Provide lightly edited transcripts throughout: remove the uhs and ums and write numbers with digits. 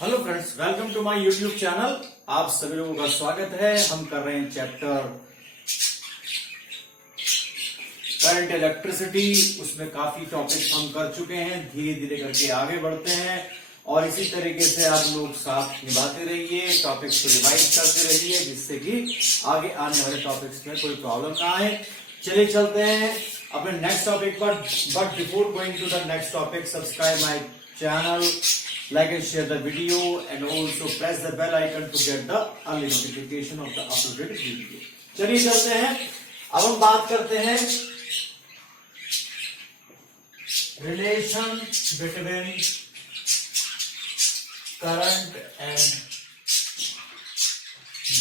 Hello friends, welcome to my YouTube channel. आप सभी लोगों का स्वागत है। हम कर रहे हैं चैप्टर करंट इलेक्ट्रिसिटी। उसमें काफी टॉपिक्स हम कर चुके हैं, धीरे धीरे करके आगे बढ़ते हैं और इसी तरीके से आप लोग साथ निभाते रहिए, टॉपिक्स को रिवाइज करते रहिए जिससे कि आगे आने वाले टॉपिक्स में कोई प्रॉब्लम ना आए। चलिए चलते हैं अपने नेक्स्ट टॉपिक पर। But before going to the next topic, subscribe my channel, like and share the video and also press the bell icon to get the early notification of the uploaded video. चलिए चलते हैं। अब हम बात करते हैं relation between current and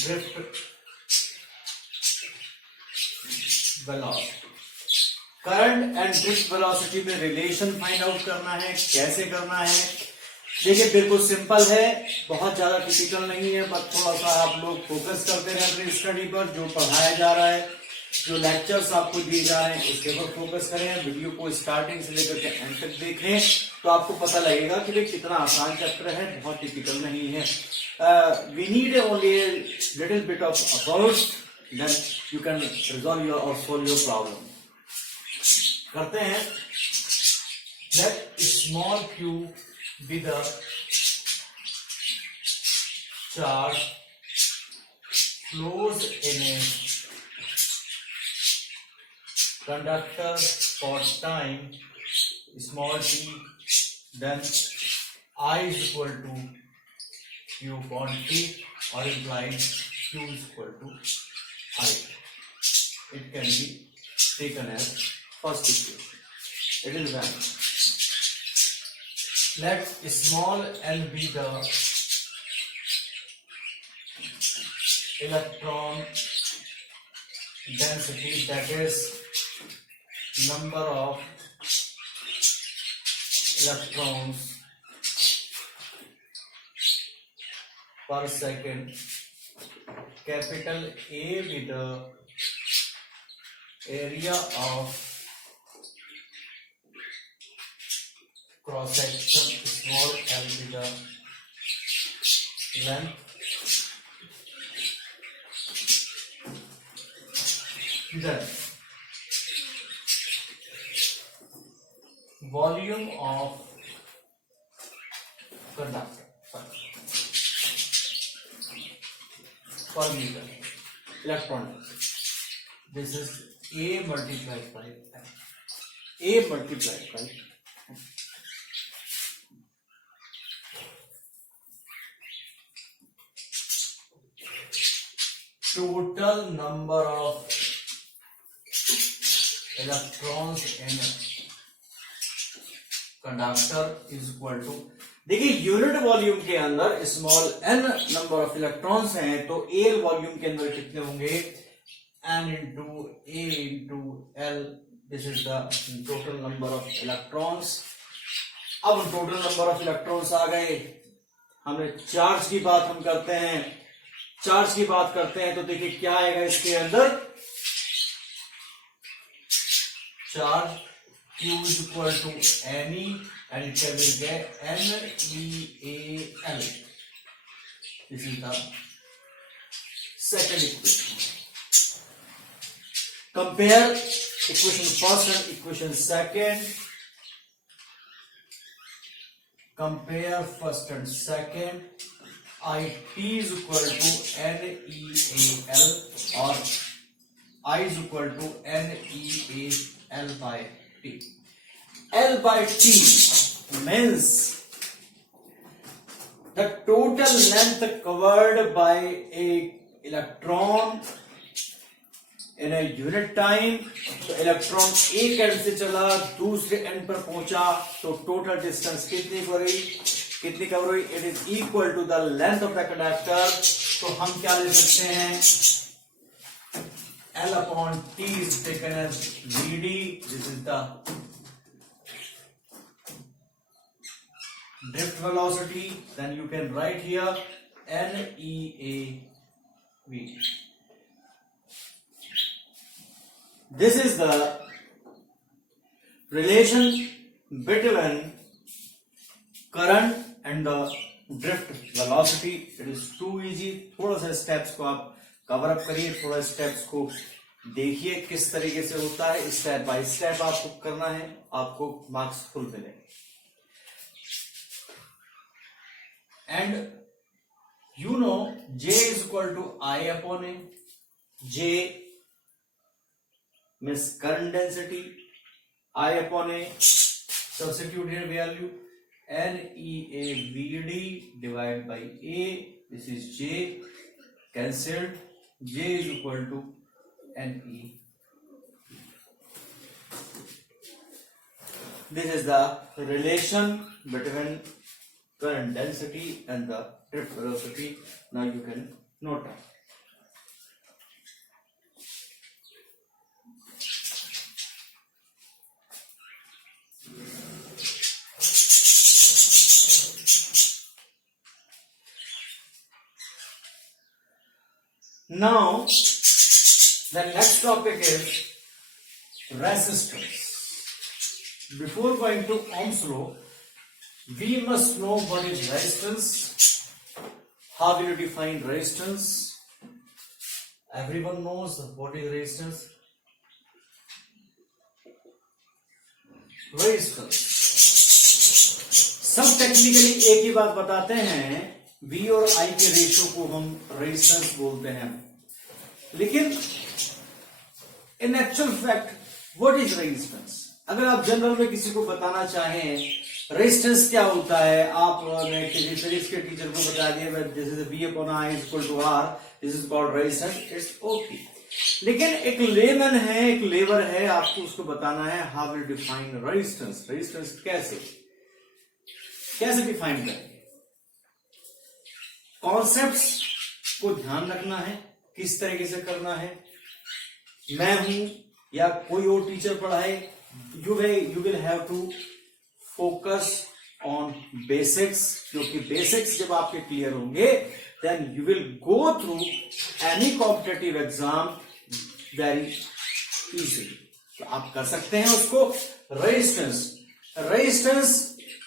drift velocity. Current and drift velocity में relation find out करना है। कैसे करना है? देखिए, बिल्कुल सिंपल है, बहुत ज्यादा टिपिकल नहीं है, बस थोड़ा सा आप लोग फोकस करते रहे अपनी स्टडी पर। जो पढ़ाया जा रहा है, जो लेक्चर्स आपको दिए जा रहे हैं उसके पर फोकस करें। वीडियो को स्टार्टिंग से लेकर के एंड तक देखें तो आपको पता लगेगा कि कितना आसान चैप्टर है, बहुत टिपिकल नहीं है। We need only little bit of efforts, then you can resolve your और सोल्व योर प्रॉब्लम। करते हैं। Let small cube with a charge flows in a conductor for time small t, then I is equal to q upon t, or implies q is equal to I. It can be taken as first equation. It is when let small n be the electron density, that is number of electrons per second. Capital A be the area of cross section, small l be the length, then volume of conductor per meter, electron. This is A multiplied by M. A multiplied by total number of electrons in conductor is equal to, देखिए unit volume के अंदर small n number of electrons हैं, तो L volume के अंदर कितने होंगे? n into A into L, this is the total number of electrons. अब टोटल नंबर ऑफ इलेक्ट्रॉन्स आ गए। हमें चार्ज की बात हम करते हैं। चार्ज की बात करते हैं तो देखिए क्या आएगा इसके अंदर? Charge Q is equal to Ne and it will get NeAl. This is the second equation. Compare equation first and equation second. Compare first and second. IT is equal to NeAl or I is equal to NeAl by T. L by T means the total length covered by a electron in a unit time. तो electron एक end से चला दूसरे end पर पहुंचा तो total distance कितनी cover हुई? It is equal to the length of the conductor. तो हम क्या ले सकते हैं? L upon T is taken as Vd. This is the drift velocity. Then you can write here NeAv. This is the relation between current and the drift velocity, it is too easy. थोड़ा सा steps को आप cover up करिए, थोड़ा steps को देखिए किस तरीके से होता है, स्टेप बाय स्टेप आपको करना है, आपको मार्क्स फुल मिलेंगे। And you know J is equal to I upon A. J means current density, I upon A, substitute here value NEAVD divided by A, this is J, cancelled, J is equal to NE. This is the relation between current density and the drift velocity. Now you can note down. Now, the next topic is resistance. Before going to Ohm's law, we must know what is resistance. How will you define resistance? Everyone knows what is resistance. Resistance. सब technically एक ही बात बताते हैं, V और I के ratio को हम resistance बोलते हैं, लेकिन इन actual fact what is resistance? अगर आप जनरल में किसी को बताना चाहें रेजिस्टेंस क्या होता है, आप किसी फिजिक्स के टीचर को बता दिए this is V upon I is equal to R, this is called resistance, it's okay. लेकिन एक लेमन है, एक लेबर है, आपको उसको बताना है how will define resistance. Resistance कैसे डिफाइन करेंगे? कॉन्सेप्ट्स को ध्यान रखना है, किस तरीके से करना है। मैं हूं या कोई और टीचर पढ़ाए, you will have to focus on basics, क्योंकि बेसिक्स जब आपके क्लियर होंगे then you will go through any competitive exam very easily. तो आप कर सकते हैं उसको। Resistance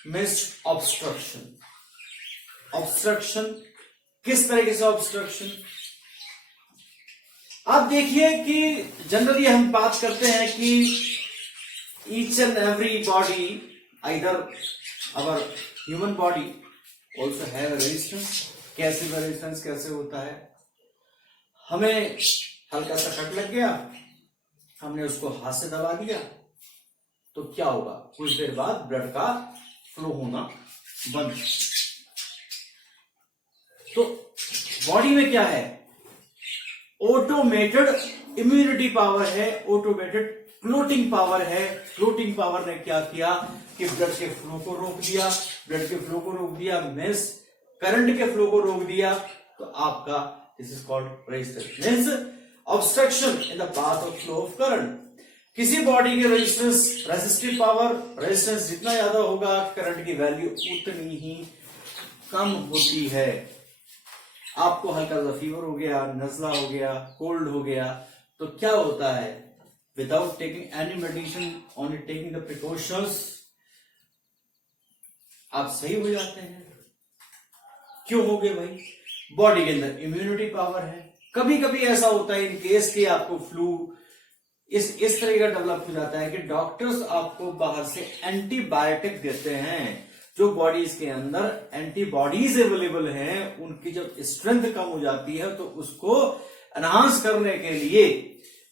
means obstruction. ऑब्स्ट्रक्शन किस तरीके से ऑब्स्ट्रक्शन? आप देखिए कि जनरली हम बात करते हैं कि each and every body, either our human body also have resistance. कैसे रेजिस्टेंस कैसे होता है? हमें हल्का सा कट लग गया, हमने उसको हाथ से दबा दिया, तो क्या होगा? कुछ देर बाद ब्लड का फ्लो होना बंद। तो बॉडी में क्या है? ऑटोमेटेड इम्यूनिटी पावर है, ऑटोमेटेड क्लोटिंग पावर है। क्लोटिंग पावर ने क्या किया कि ब्लड के फ्लो को रोक दिया। ब्लड के फ्लो को रोक दिया मीन्स करंट के फ्लो को रोक दिया, तो आपका this is called resistance, means obstruction in the path of flow of current. किसी बॉडी के रेजिस्टेंस, रेजिस्टिव पावर, रेजिस्टेंस जितना ज्यादा होगा करंट की वैल्यू उतनी ही कम होती है। आपको हल्का सा फीवर हो गया, नजला हो गया, कोल्ड हो गया, तो क्या होता है? Without taking any medicine, only taking the precautions, आप सही हो जाते हैं। क्यों हो गए भाई? बॉडी के अंदर इम्यूनिटी पावर है। कभी कभी ऐसा होता है इन केस कि आपको फ्लू इस तरह का डेवलप हो जाता है कि डॉक्टर्स आपको बाहर से एंटीबायोटिक देते हैं। जो बॉडीज के अंदर एंटीबॉडीज अवेलेबल हैं, उनकी जब स्ट्रेंथ कम हो जाती है तो उसको एनहांस करने के लिए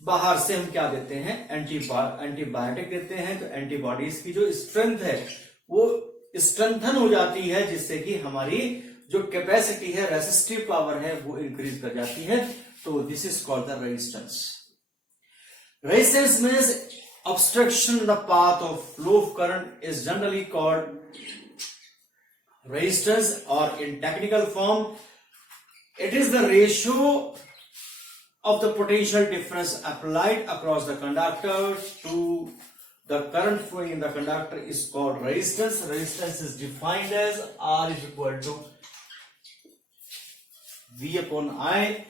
बाहर से हम क्या देते हैं? एंटीबायोटिक देते हैं। तो एंटीबॉडीज की जो स्ट्रेंथ है वो स्ट्रेंथन हो जाती है, जिससे कि हमारी जो कैपेसिटी है, रेसिस्टिव पावर है, वो इंक्रीज कर जाती है। तो this is called the resistance. Resistance means obstruction in the path of flow of current is generally called resistance, or in technical form it is the ratio of the potential difference applied across the conductor to the current flowing in the conductor is called resistance. Resistance is defined as R is equal to V upon I.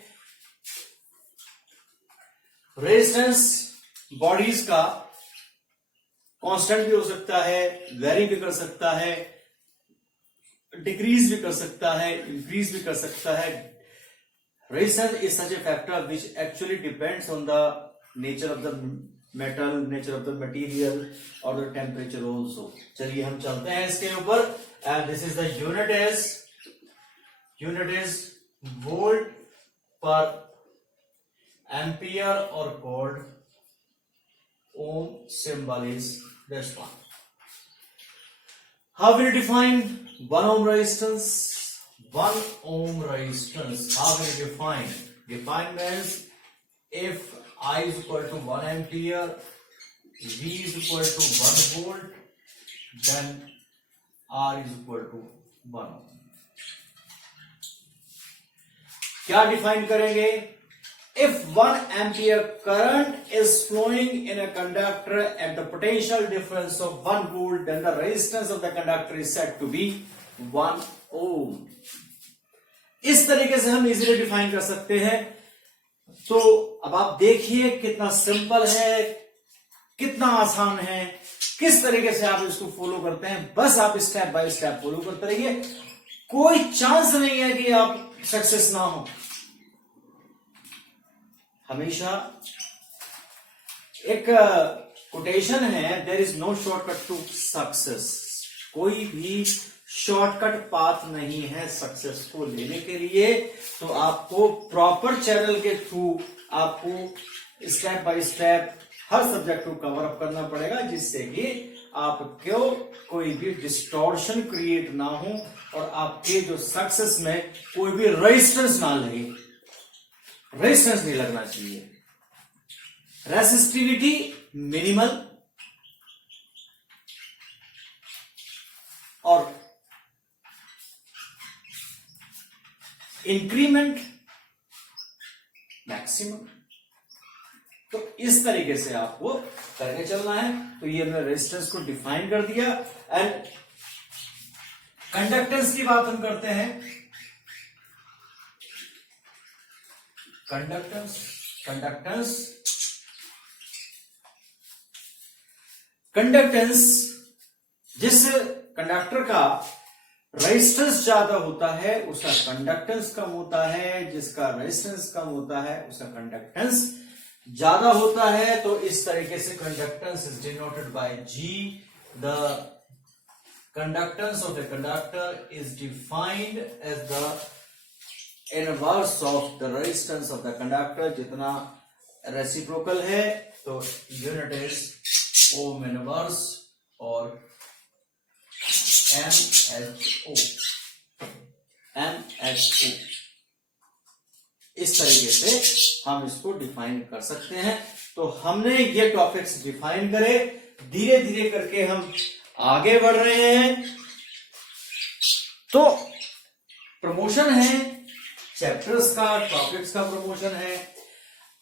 Resistance bodies का constant भी हो सकता है, very भी कर सकता है, decrease भी कर सकता है, इंक्रीज भी कर सकता है। Resistance is such a factor which actually depends on the nature of the metal, nature of the material और द टेम्परेचर ऑल्सो। चलिए हम चलते हैं इसके ऊपर। And this is the unit is volt per ampere और called ohm, symbol is this one. How will you define 1 ohm resistance? 1 ohm resistance, how will you define? Define means if I is equal to 1 ampere, V is equal to 1 volt, then R is equal to 1 ohm. क्या define करेंगे? If 1 ampere current is flowing in a conductor at the potential difference of 1 volt, then the resistance of the conductor is said to be 1 ohm. इस तरीके से हम easily define कर सकते हैं। तो अब आप देखिए कितना सिंपल है, कितना आसान है, किस तरीके से आप इसको फॉलो करते हैं। बस आप स्टेप बाय स्टेप फॉलो करते रहिए, कोई चांस नहीं है कि आप सक्सेस ना हो। हमेशा एक कोटेशन है, there is no shortcut to success. कोई भी शॉर्टकट पाथ नहीं है सक्सेस को लेने के लिए। तो आपको प्रॉपर चैनल के थ्रू आपको step by step her subject को कवर अप करना पड़ेगा, जिससे कि आपको कोई भी डिस्टॉर्शन क्रिएट ना हो और आपके जो सक्सेस में कोई भी रेजिस्टेंस ना लगे। रेजिस्टेंस नहीं लगना चाहिए, रेसिस्टिविटी मिनिमल और इंक्रीमेंट मैक्सिमम। तो इस तरीके से आपको करके चलना है। तो ये हमने रेजिस्टेंस को डिफाइन कर दिया। एंड कंडक्टेंस की बात हम करते हैं। कंडक्टेंस जिस कंडक्टर का रेजिस्टेंस ज्यादा होता है उसका कंडक्टेंस कम होता है, जिसका रेजिस्टेंस कम होता है उसका कंडक्टेंस ज्यादा होता है। तो इस तरीके से conductance is denoted by G। The conductance of a conductor is defined as the inverse of the resistance of the conductor. जितना रेसिप्रोकल है तो यूनिट इज ओम इनवर्स और MHO। इस तरीके से हम इसको डिफाइन कर सकते हैं। तो हमने ये टॉपिक्स डिफाइन करे, धीरे धीरे करके हम आगे बढ़ रहे हैं। तो प्रमोशन है चैप्टर्स का, टॉपिक्स का प्रमोशन है।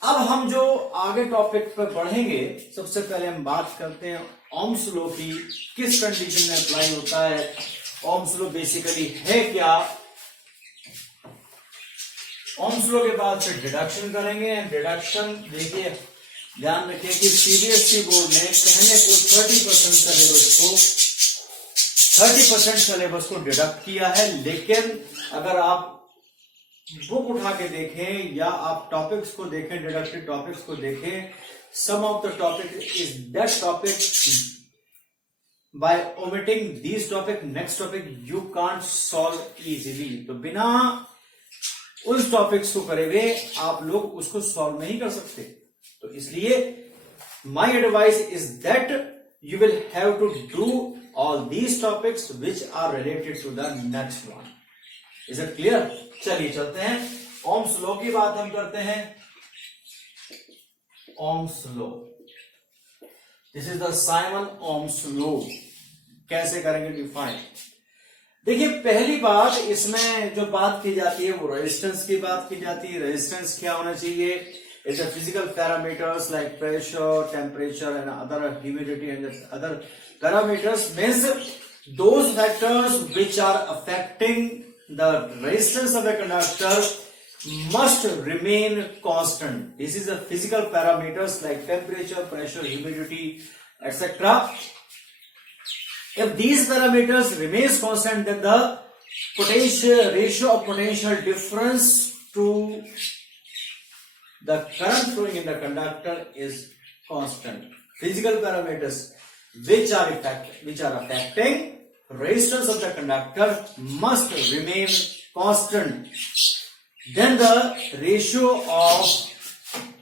अब हम जो आगे टॉपिक पर बढ़ेंगे, सबसे पहले हम बात करते हैं ओम्स लॉ की, किस कंडीशन में अप्लाई होता है। ओम्स लॉ बेसिकली है क्या? ओम्स लॉ के बाद फिर डिडक्शन करेंगे। डिडक्शन देखिए, ध्यान रखिए कि सीबीएसई बोर्ड ने कहने को 30% सिलेबस को डिडक्ट किया है, लेकिन अगर आप बुक उठा के देखें या आप टॉपिक्स को देखें, डिडक्टेड टॉपिक्स को देखें, some of the topic is that topic by omitting this topic, next topic you can't solve easily. तो बिना उस टॉपिक्स को करे हुए आप लोग उसको सॉल्व नहीं कर सकते। तो इसलिए my advice is that you will have to do all these topics which are related to the next one. Is it clear? चलिए चलते हैं, ओम्स लॉ की बात हम करते हैं। Ohm's law, this is the Simon Ohm's law. कैसे करेंगे डिफाइन? देखिए, पहली बात इसमें जो बात की जाती है वो रेजिस्टेंस की बात की जाती है। रेजिस्टेंस क्या होना चाहिए? It's a physical parameters like pressure, temperature and other humidity and other parameters means those factors which are affecting the resistance of the conductor must remain constant. This is the physical parameters like temperature, pressure, humidity, etc. If these parameters remains constant, then the potential ratio of potential difference to the current flowing in the conductor is constant. Physical parameters which are affecting resistance of the conductor must remain constant. Then the ratio of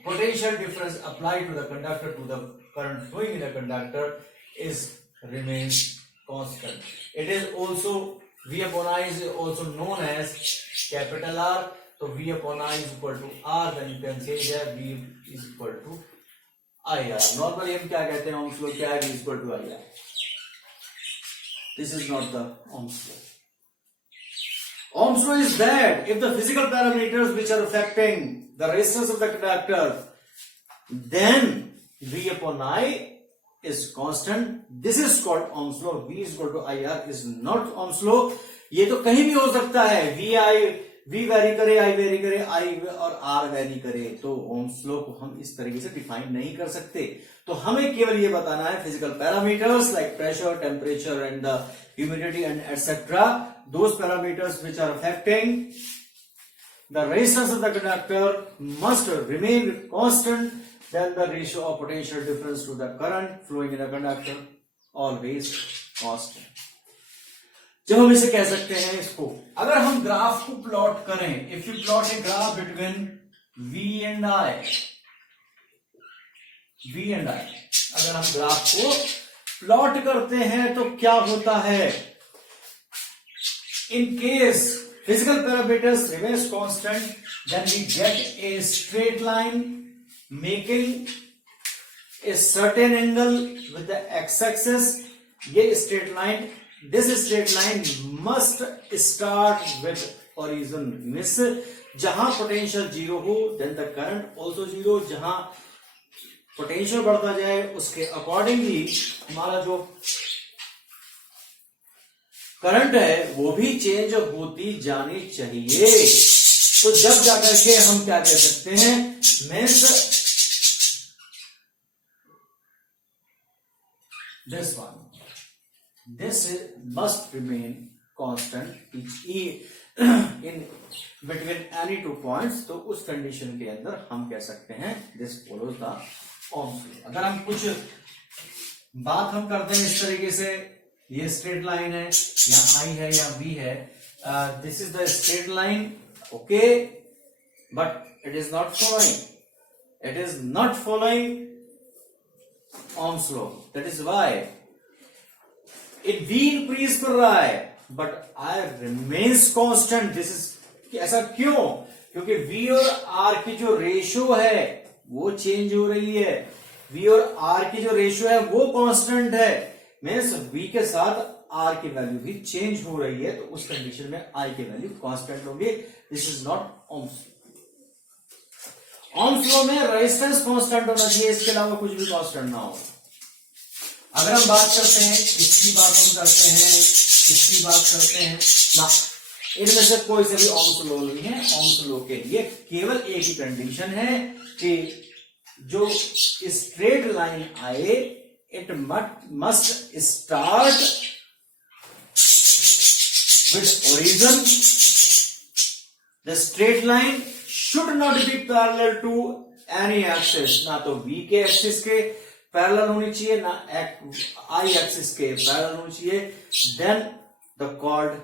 potential difference applied to the conductor to the current flowing in the conductor remains constant. It is also V upon I is also known as capital R. So V upon I is equal to R. Then you can say that V is equal to IR. Normally हम क्या कहते हैं Ohm's law क्या है? V is equal to IR. This is not the Ohm's law. Ohm's law is that if the physical parameters which are affecting the resistance of the conductor, then V upon I is constant. This is called Ohm's law. V is equal to IR is not Ohm's law. ये तो कहीं भी हो सकता है. V very करे, I very करे, I और R वेरी करे. तो Ohm's law को हम इस तरीके से डिफाइन नहीं कर सकते. तो हमें केवल ये बताना है physical parameters like pressure, temperature and the humidity and etcetera. Those parameters which are affecting the resistance of the conductor must remain constant. Then the ratio of potential difference to the current flowing in the conductor always constant. जब हम इसे कह सकते हैं इसको, अगर हम graph को प्लॉट करें, if you plot a graph between V and I, अगर हम ग्राफ को प्लॉट करते हैं तो क्या होता है? In case physical parameters remains constant, then we get a straight line making a certain angle with the x-axis. This straight line must start with origin. Means जहां potential 0 हो, then the current also 0. जहां potential बढ़ता जाए उसके accordingly हमारा जो current है वो भी चेंज होती जानी चाहिए. तो जब जाकर के हम क्या कह सकते हैं? Means this must remain constant in between any two points. तो उस कंडीशन के अंदर हम कह सकते हैं this follows the Ohm's law. अगर हम कुछ बात हम करते हैं इस तरीके से, ये स्ट्रेट लाइन है, या I है या V है, this is the straight line, okay, but it is not following Ohm's law. That is why V increase कर रहा है but I remains constant. This is ऐसा क्यों? क्योंकि V और R की जो रेशियो है वो चेंज हो रही है. V और R की जो रेशियो है वो कांस्टेंट है. मीन्स V के साथ R की वैल्यू भी चेंज हो रही है, तो उस कंडीशन में I की वैल्यू कांस्टेंट होगी. This is not Ohm's law. Ohm's law में रेजिस्टेंस कांस्टेंट होना चाहिए, इसके अलावा कुछ भी कांस्टेंट ना हो. अगर हम बात करते हैं, इसकी बात हम करते हैं, इसकी बात करते हैं ना, इनमें से कोई से भी Ohm's law नहीं है. Ohm's law के लिए केवल एक ही कंडीशन है कि जो स्ट्रेट लाइन आए, it must start with origin. The straight line should not be parallel to any axis. ना तो V के एक्सिस के पैरेलल होनी चाहिए, ना I एक्सिस के पैरेलल होनी चाहिए. Then the called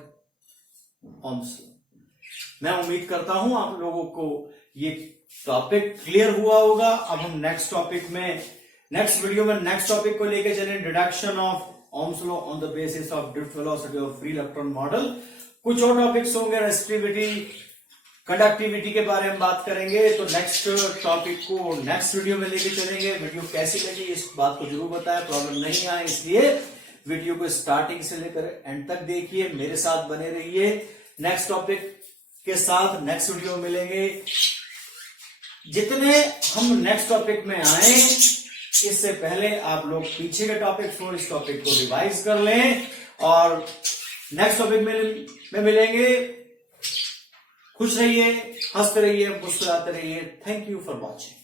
Ohm's law. मैं उम्मीद करता हूं आप लोगों को ये टॉपिक क्लियर हुआ होगा. अब हम नेक्स्ट वीडियो में नेक्स्ट टॉपिक को लेके चले, deduction of Ohm's law on the basis of drift velocity of free electron model. कुछ और टॉपिक्स होंगे, रेसिस्टिविटी, कंडक्टिविटी के बारे में बात करेंगे. तो नेक्स्ट टॉपिक को नेक्स्ट वीडियो में लेके चलेंगे. वीडियो कैसी लगी इस बात को जरूर बताएं, प्रॉब्लम नहीं आए इसलिए वीडियो को स्टार्टिंग से लेकर एंड तक देखिए, मेरे साथ बने रहिए. नेक्स्ट टॉपिक के साथ नेक्स्ट वीडियो में मिलेंगे. जितने हम नेक्स्ट टॉपिक में आए इससे पहले आप लोग पीछे के टॉपिक को, इस टॉपिक को रिवाइज कर लें और नेक्स्ट टॉपिक में मिलेंगे. खुश रहिए, हंसते रहिए, मुस्कुराते रहिए. Thank you for watching.